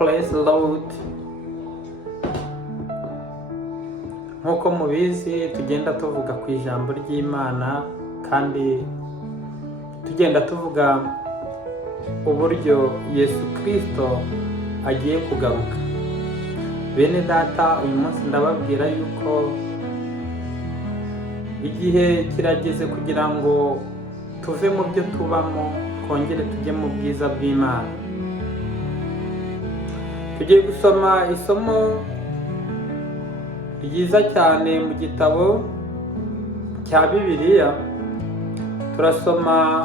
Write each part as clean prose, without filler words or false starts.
Praise Lord. Nk'uko mubizi tugenda tuvuga ku ijambo ry'Imana kandi tugenda tuvuga uburyo Yesu Christo agiye kugaruka. Bene data, uyu munsi ndababwira yuko igihe kirageze kugira ngo tuve mu byo tubamo twongere tujye mu bwiza bw'Imana. Tugiye gusoma isomo ryiza cyane mu gitabo cya Bibiliya. Turasoma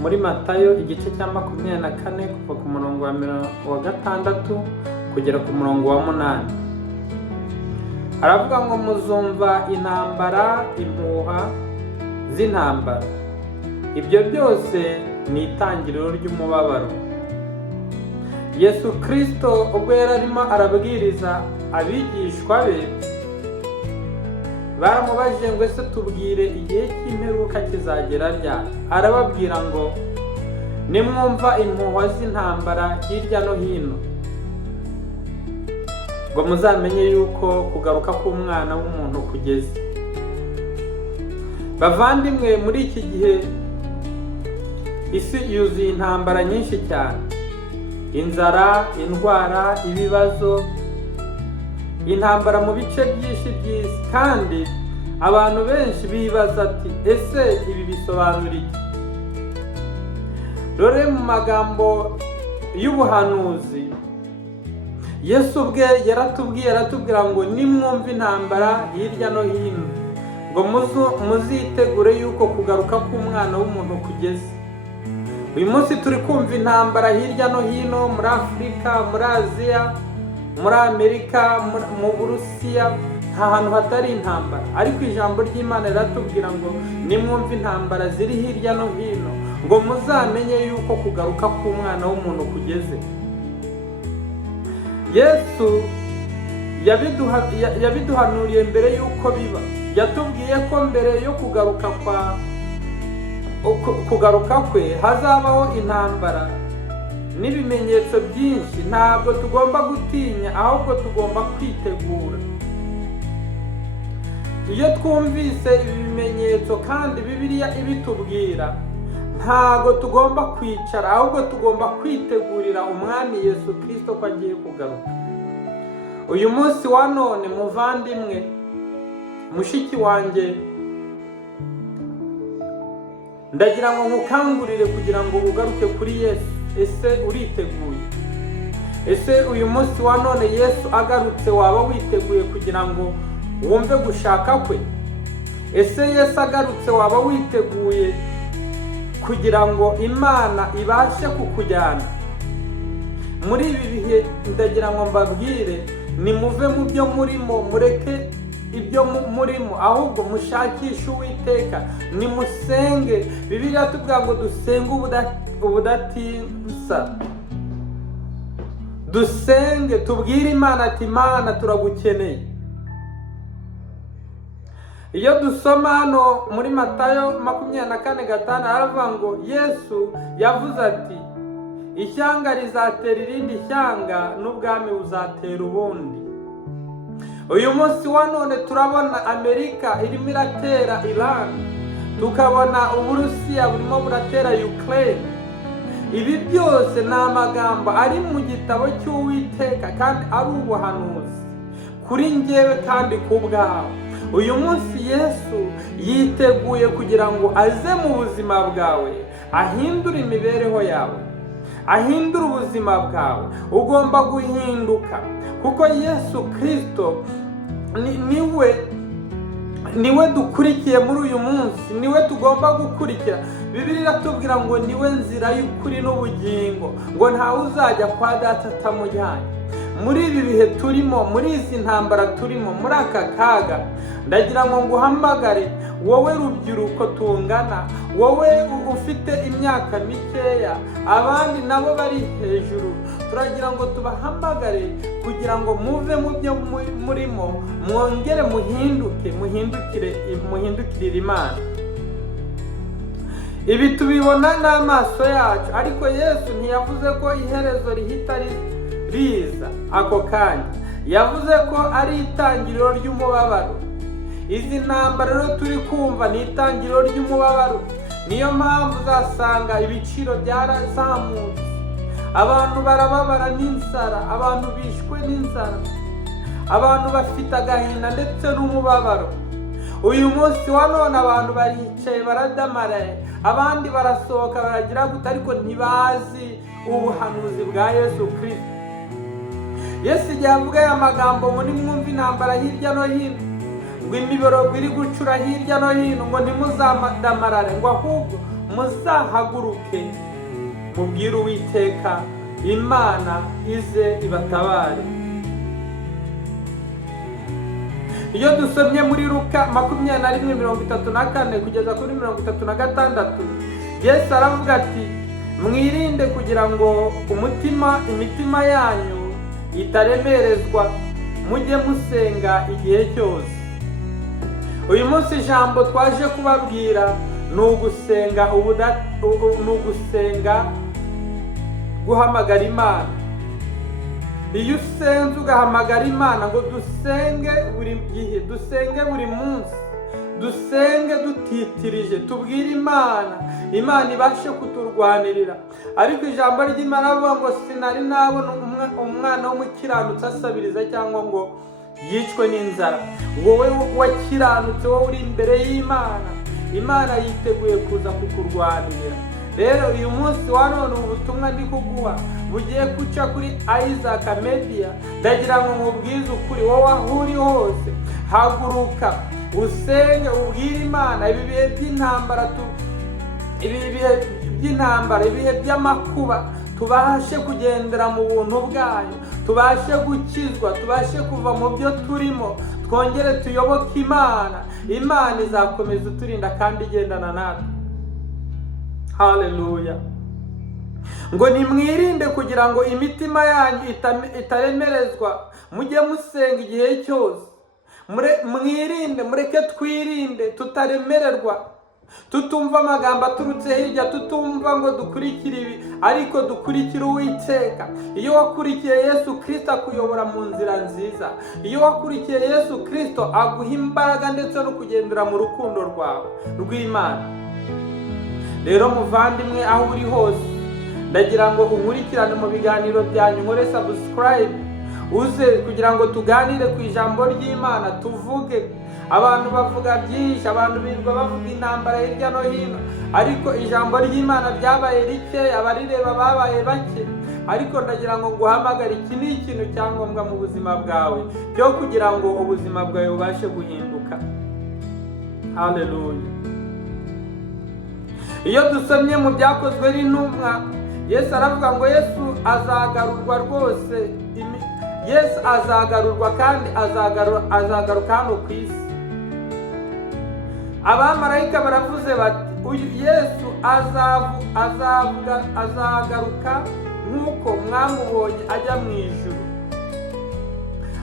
muri Matayo igice cya 24 kuva ku murongo wa 6 kugera ku murongo wa 8. Aravuga ngo muzumva intambara, impuha z'intambara. Ibyo byose ni itangiriro ry'umubabaro. Yesu Christo ubwo yari arimo arabwiriza abigishwa be, baramubajije ngo ese tubwire igihe cy'imperuka kizagera ryari? Arababwira ngo nimwumva impuha z'intambara hirya no hino, ngo muzamenye yuko kugaruka k'umwana w'umuntu kugeze. Bavandimwe, muri iki gihe isi yuzuye intambara nyinshi cyane. Inzara, indwara, ibibazo, intambara mu bice byinshi by'isi, kandi abantu benshi bibaza ati ese ibi bisobanura iki? Rore mu magambo y'ubuhanuzi Yesu ubwe aratubwira ngo nimwumva intambara hirya no hino, ngo muzitegure yuko kugaruka k'umwana w'umuntu kugeze. Uyu munsi turi kumva intambara hirya no hino, muri Afurika, muri Aziya, muri Amerika, mu Burusiya, nta hantu hatari intambara. Ariko ijambo ry'Imana riratubwira ngo nimwumva intambara ziri hirya no hino, ngo muzamenye yuko kugaruka k'umwana w'umuntu kugeze. Yesu yabiduhanuriye mbere yuko biba. Yatubwiye ko mbere yo kugaruka kwe hazabaho intambara n'ibimenyetso byinshi. Ntabwo tugomba gutinya, ahubwo tugomba kwitegura. Iyo twumvise ibi bimenyetso kandi Bibiliya ibitubwira, ntabwo tugomba kwicara, ahubwo tugomba kwitegurira umwami Yesu Christo ko agiye kugaruka. Uyu munsi wa none muvandimwe, mushiki wanjye, ndagira ngo nkukangurire kugira ngo ugaruke kuri Yesu. Ese uriteguye? Ese uyu munsi wa none Yesu agarutse waba witeguye kugira ngo wumve gushaka kwe? Ese Yesu agarutse waba witeguye kugira ngo Imana ibashe kukujyana? Muri ibi bihe ndagira ngo mbabwire, nimuve mu byo murimo, mureke ibyo murimo, ahubwo mushakishe Uwiteka, nimusenge. Bibiliya tubwira ngo dusenge ubudatinsa, dusenge tubwire Imana ati Imana turagukeneye. Iyo dusoma hano muri Matayo 24:5 aravuga ngo Yesu yavuze ati ishyanga rizatera irindi shyanga n'ubwami buzatera ubundi. Uyu munsi wa none turabona Amerika irimo iratera Iran, tukabona Uburusiya burimo buratera Ukraine. Ibi byose ni amagambo ari mu gitabo cy'Uwiteka kandi ari ubuhanuzi kuri njyewe kandi ku bwawe. Uyu munsi Yesu yiteguye kugira ngo aze mu buzima bwawe, ahindure imibereho yawe, ahindure ubuzima bwawe. Ugomba guhinduka kuko Yesu Christo niwe dukurikiye muri uyu munsi, niwe tugomba gukurikira. Bibiliya iratubwira ngo niwe nzira y'ukuri n'ubugingo, ngo ntawe uzajya kwa Data atamujyanye. Muri ibi bihe turimo, muri izi ntambara turimo, muri aka kaga, ndagira ngo nguhamagare wowe rubyiruko tungana, wowe ufite imyaka mikeya, abandi nabo bari hejuru. Turagira ngo tubahamagare kugira ngo muve mu byo murimo, mwongere muhindukirire Imana. Ibi tubibona n'amaso yacu, ariko Yesu ntiyavuze ko iherezo rihita riza ako kanya. Yavuze ko ari itangiriro ry'umubabaro. Izi ntambara rero turi kumva ni itangiriro ry'umubabaro. Niyo mpamvu uzasanga ibiciro byarazamutse, abantu barababara n'inzara, abantu bishwe n'inzara, abantu bafite agahinda ndetse n'umubabaro. Uyu munsi wa none abantu baricaye baradamaraye, abandi barasohoka baragira gute, ariko ntibazi ubuhanuzi bwa Yesu Christo. Yesu igihe avuga aya magambo ngo nimwumve intambara hirya no hino, ngo imiborogo iri gucura hirya no hino, ngo ntimuzadamarare, ngo ahubwo muzahaguruke mubwire Uwiteka Imana ize ibatabare. Iyo dusomye muri Luka 21:34 kugeza kuri 36, Yesu aravuga ati mwirinde kugira ngo imitima yanyu itaremerezwa, mujye musenga igihe cyose. Uyu munsi ijambo twaje kubabwira ni ugusenga guhamagara Imana. Iyo usenze ugahamagara Imana ngo dusenge buri gihe, dusenge buri munsi, dusenge dutitirije, tubwire Imana ibashe kuturwanirira. Ariko ijambo ry'Imana avuga ngo sinari nabona umwana w'umukiranutsi asabiriza cyangwa ngo yicwe n'inzara. Wowe wakiranutse, wowe uri imbere y'Imana, Imana yiteguye kuza kukurwanirira. Rero uyu munsi wa none ubutumwa ndi kuguha bugiye guca kuri Isaac Media. Ndagira ngo mubwize ukuri, wowe aho uri hose, haguruka usenge, ubwire Imana ibi bihe by'intambara, ibihe by'amakuba, tubashe kugendera mu buntu bwayo, tubashe gukizwa, tubashe kuva mu byo turimo, twongere tuyoboke Imana. Imana izakomeza uturinda kandi igendana natwe. Haleluya. Ngo nimwirinde kugira ngo imitima yanyu itaremerezwa, mujye musenga igihe cyose. Mwirinde, mureke twirinde tutaremererwa, tutumva amagambo aturutse hirya, tutumva ngo dukurikire ibi, ariko dukurikire Uwiteka. Iyo wakurikiye Yesu Kristo akuyobora mu nzira nziza, iyo wakurikiye Yesu Kristo aguha imbaraga ndetse no kugendera mu rukundo rwawe rw'Imana. Rero muvandimwe aho uri hose, ndagira ngo unkurikirane mu biganiro byanyu, nkore subscribe, uze kugira ngo tuganire ku ijambo ry'Imana, tuvuge. Abantu bavuga byinshi, abantu birirwa bavuga intambara hirya no hino, ariko ijambo ry'Imana ryabaye rike, abarireba babaye bake. Ariko ndagira ngo nguhamagare, iki ni ikintu cyangombwa mu buzima bwawe, cyo kugira ngo ubuzima bwawe bubashe guhinduka. Haleluya. Iyo dusomye mu byakozwe n'intumwa, Yesu aravuga ngo Yesu azagarurwa rwose, Yesu azagarurwa kandi azagaruka hano ku isi. Abamarayika baravuze bati uyu Yesu azagaruka nk'uko mwamubonye ajya mu ijuru.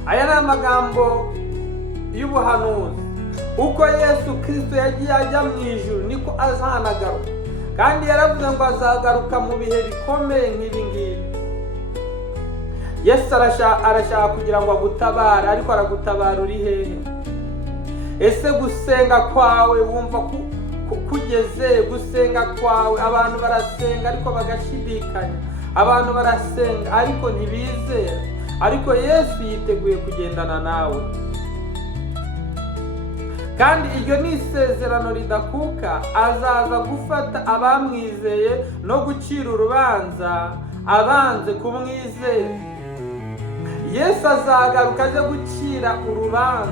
Aya ni amagambo y'ubuhanuzi. Uko Yesu Kristo yagiye ajya mu ijuru niko azanagaruka, kandi yaravuze ngo azagaruka mu bihe bikomeye nk'ibi ngibi. Yesu arashaka kugira ngo agutabare, ariko aragutabara uri hehe? Ese gusenga kwawe wumva kugeze? Gusenga kwawe, abantu barasenga ariko bagashidikanya, abantu barasenga ariko ntibizera, ariko Yesu yiteguye kugendana nawe. Kandi iryo ni isezerano ridakuka, azaza gufata abamwizeye no gucira urubanza abanze kumwizera. Yesu azagaruka aje gucira urubanza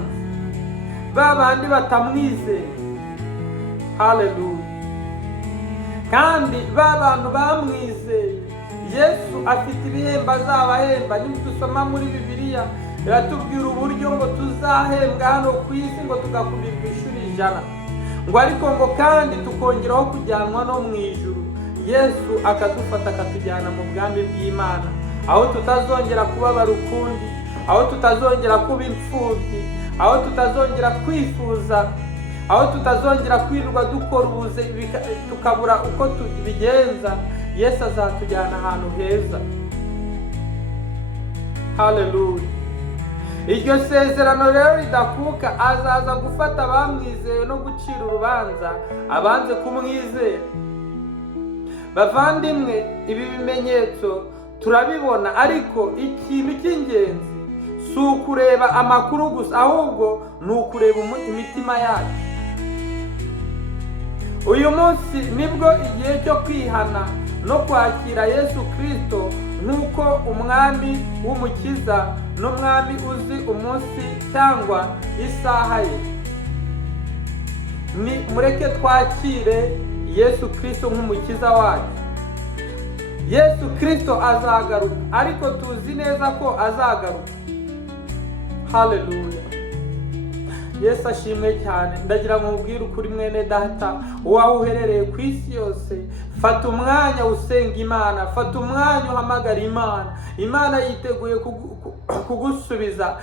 babandi batamwizeye. Haleluya. Kandi babantu bamwizeye, Yesu afite ibihembo azabahemba. Nidusoma muri Bibiliya iratubwira uburyo ngo tuzahembwa hano ku isi, ngo tugakubirwa inshuro 100, ngo ariko ngo kandi tukongeraho kujyanwa no mu ijuru. Yesu akadufata akatujyana mu bwami bw'Imana, aho tutazongera kubabara ukundi, aho tutazongera kuba imfubyi, aho tutazongera kwifuza, aho tutazongera kwirirwa dukora ubuze tukabura uko tubigenza. Yesu azatujyana ahantu heza. Haleluya. Iryo sezerano rero ridakuka, azaza gufata abamwizeye no gucira urubanza abanze kumwizera. Bavandimwe, ibi bimenyetso turabibona, ariko ikintu cy'ingenzi si ukureba amakuru gusa, ahubwo ni ukureba imitima yacu. Uyu munsi nibwo igihe cyo kwihana no kwakira Yesu Kristo nk'uko umwami w'umukiza n'umwami uzi umunsi cyangwa isaha ye. Mureke twakire Yesu Kristo nk'umukiza wacu. Yesu Kristo azagaruka, ariko tuzi neza ko azagaruka. Haleluya. Yesu ashimwe cyane. Ndagira ngo mubwire ukuri mwene data, uwaho uherereye ku isi yose, fata umwanya usenga Imana, fata umwanya uhamagara Imana. Imana yiteguye kugusubiza.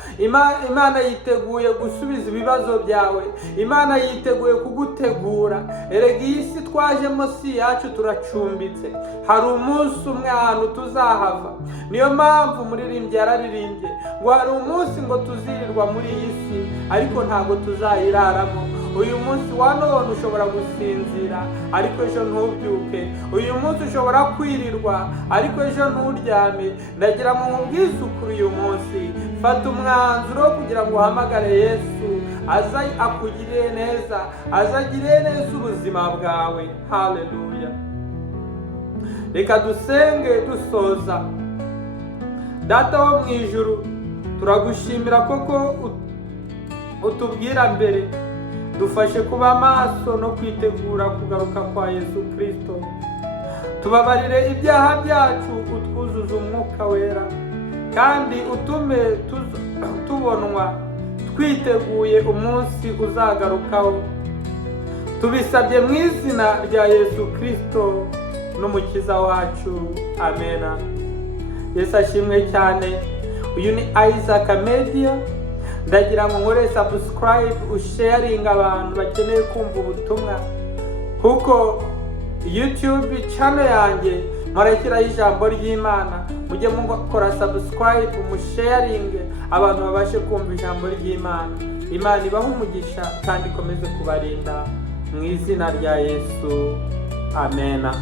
Imana yiteguye gusubiza ibibazo byawe. Imana yiteguye kugutegura. Erega iyi si twajemo si yacu, turacumbitse. Hari umunsi umwe ahantu tuzahava. Niyo mpamvu umuririmbyi yararirimbye ngo hari umunsi ngo tuzirirwa muri iyi si, ariko ntabwo tuzayiraramo. Uyu munsi wa none ushobora gusinzira, ariko ejo ntubyuke. Uyu munsi ushobora kwirirwa, ariko ejo nturyame. Ndagira ngo nkubwize ukuri uyu munsi, fata umwanzuro kugira ngo uhamagare Yesu, aza akugirire neza, azagirire neza ubuzima bwawe. Haleluya. Reka dusenge dusoza. Data wo mu ijuru, turagushimira koko utubwira mbere. Dufashe kuba maso no kwitegura kugaruka kwa Yesu Kristo. Tubabarire ibyaha byacu, utwuzuze umwuka wera, kandi utume tubonwa twiteguye umunsi uzagarukaho. Tubisabye mu izina rya Yesu Kristo n'umukiza wacu. Amena. Yesu ashimwe cyane. Uyu ni Isaac Media. Ndagira ngo nkore subscribe, usharinga abantu bakeneye kumva ubutumwa, kuko YouTube channel yanjye murarekeraho ijambo ry'Imana. Mujye mukora subscribe, musharinge, abantu babashe kumva ijambo ry'Imana. Imana ibahe umugisha kandi ikomeze kubarinda mu izina rya Yesu. Amena.